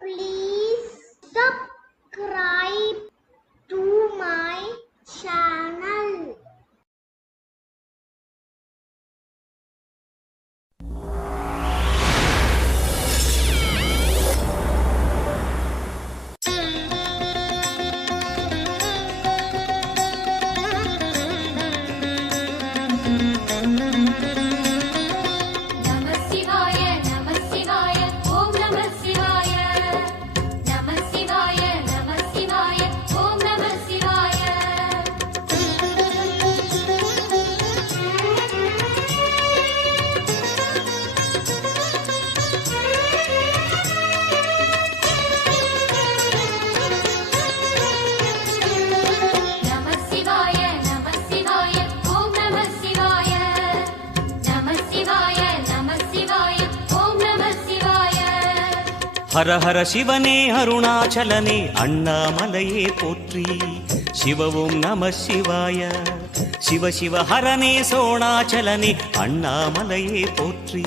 Please subscribe to my channel. Hara Hara சிவனே அருணாச்சலனே அண்ணாமலையே போற்றி சிவவும் நம சிவாய சிவ சிவ ஹரனே சோணாச்சலனே அண்ணாமலையே போற்றி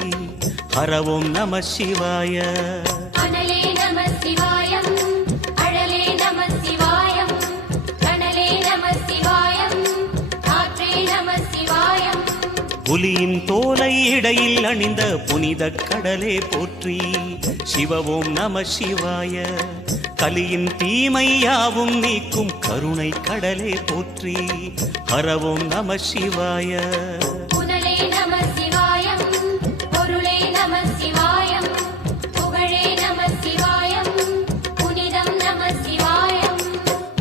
ஹரவும் நம சிவாய புலியின் தோலை இடையில் அணிந்த புனித கடலே போற்றி சிவவும் நம சிவாய கலியின் தீமையாவும் நீக்கும் கருணை கடலே போற்றி ஹரவும் நம சிவாய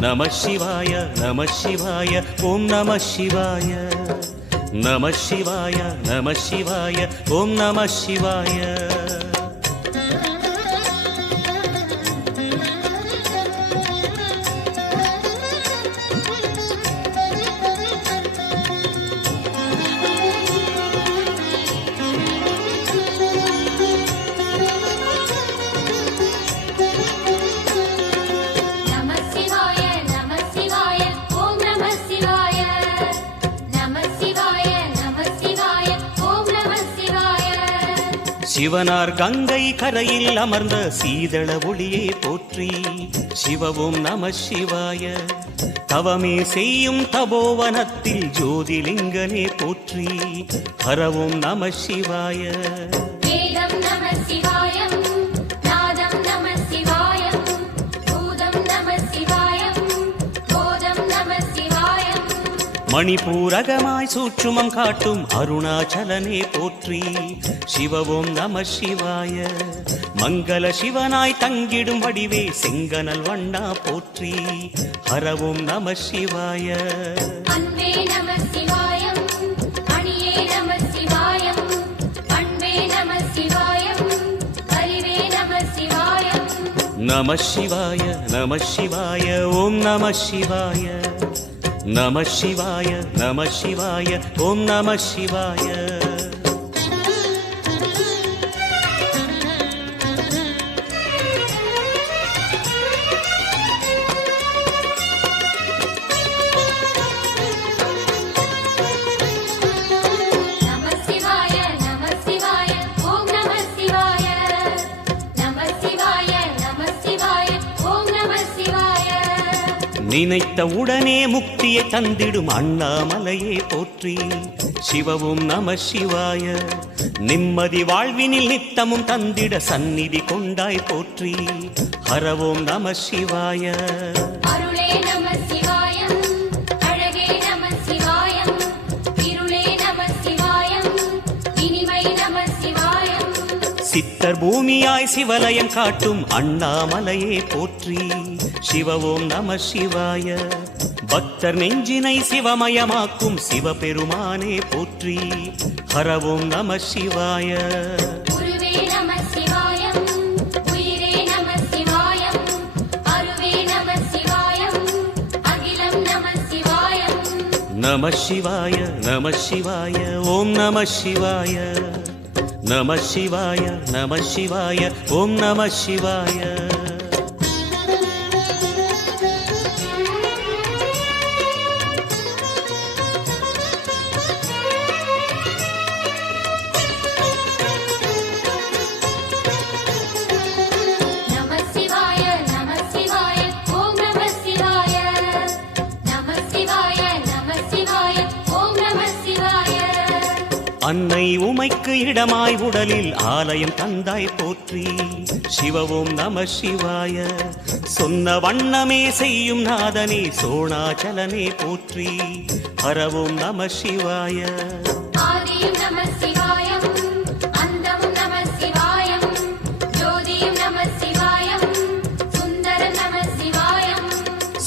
நம சிவாய நம சிவாய ஓம் நம சிவாய நம சிவாய நம சிவாய ஓம் நம சிவாய சிவனார் கங்கை கரையில் அமர்ந்த சீதள ஒளியே போற்றி சிவவும் நம சிவாய தவமே செய்யும் தபோவனத்தில் ஜோதிலிங்கனே போற்றி ஹரவும் நம சிவாய மணிபூரகமாய் சூட்சுமம் காட்டும் அருணாச்சலனே போற்றி சிவவும் நம சிவாய மங்கள சிவனாய் தங்கிடும் வடிவே செங்கனல் வண்ணா போற்றி ஹரவும் நம சிவாய நம சிவாய நம சிவாய ஓம் நம சிவாய நம சிவாய நம சிவாய ஓம் நம சிவாய நினைத்த உடனே முக்தியை தந்திடும் அண்ணாமலையே போற்றி சிவவும் நம சிவாய நிம்மதி வாழ்வினில் நித்தமும் தந்திட சந்நிதி கொண்டாய் போற்றி ஹரவோம் நம சிவாய சித்தர் பூமியாய் சிவலயம் காட்டும் அண்ணாமலையே போற்றி சிவவோம் நம சிவாய பக்தர் நெஞ்சினை சிவமயமாக்கும் சிவபெருமானே போற்றி ஹரவோம் நம சிவாய நம சிவாய நம சிவாய ஓம் நம சிவாய நம சிவாய நம சிவாய ஓம் நம சிவாய நம அன்னை உமைக்கு இடமாய் உடலில் ஆலயம் தந்தாய் போற்றி. சிவ ஓம் நம சிவாய. சொன்ன வண்ணமே செய்யும் நாதனே சோணாச்சலனே போற்றி. ஹர ஓம் நம சிவாய. ஆதியும் நம சிவாயம், அந்தமும் நம சிவாயம், ஜோதியும் நம சிவாயம், சுந்தர நம சிவாயம்.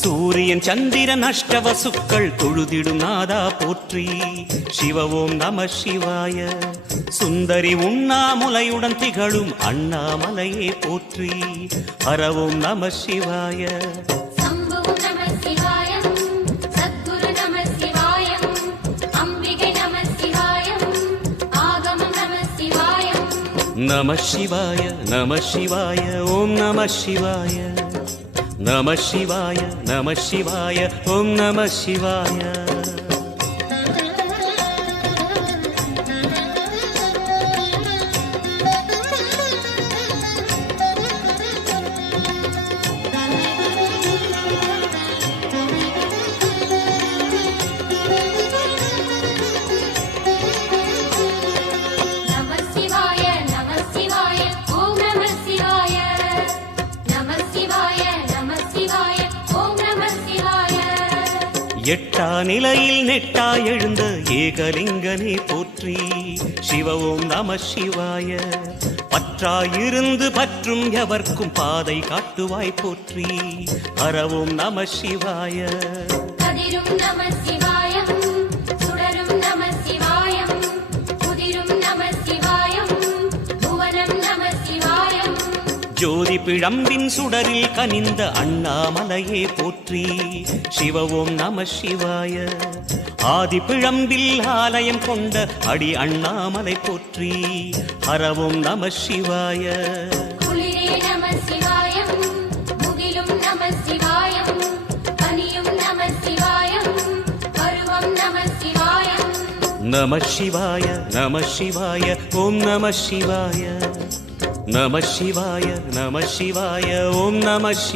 சூரியன் சந்திரன் அஷ்டவசுக்கள் தொழுதிடும் நாதா போற்றி. சிவ ஓம் நம சிவாய. சுந்தரி உண்ணாமுலையுடன் திகழும் அண்ணாமலையே போற்றி. ஹர ஓம் நம சிவாய. சம்புவும் நம சிவாயம், சத்குரு நம சிவாயம், அம்பிகை நம சிவாயம், ஆகமம் நம சிவாயம். நம சிவாய நம சிவாய ஓம் நம சிவாய. நம சிவாய நம சிவாய ஓம் நம சிவாய. நம சிவாய நம சிவாய ஓம் நம சிவாய. நம சிவாய நம சிவாய ஓம் நம சிவாய. எட்டா நிலையில் நெட்டா எழுந்த ஏகலிங்கனே போற்றி. சிவ ஓம் நம சிவாய. பற்றாயிருந்து பற்றும் எவர்க்கும் பாதை காட்டுவாய் போற்றி. ஹர ஓம் நம சிவாய. கதிரும் நம சிவாயம், சுடரும் நம சிவாயம், குதிரும் நம சிவாயம், புவனம் நம சிவாயம். ஜோதி பிழம்பின் சுடரில் கனிந்த அண்ணாமலையே போற்றி. சிவ ஓம் நம சிவாய. ஆதி பிழம்பில் ஆலயம் கொண்ட அடி அண்ணாமலை போற்றி. ஹர ஓம் நம சிவாய. குளிரே நம சிவாயம், முகிலும் நம சிவாயம், பனியும் நம சிவாயம், பருவம் நம சிவாயம். நம சிவாய நம சிவாய ஓம் நம சிவாய. நம சிவாய நம சிவாய ஓம் நம சிவாய.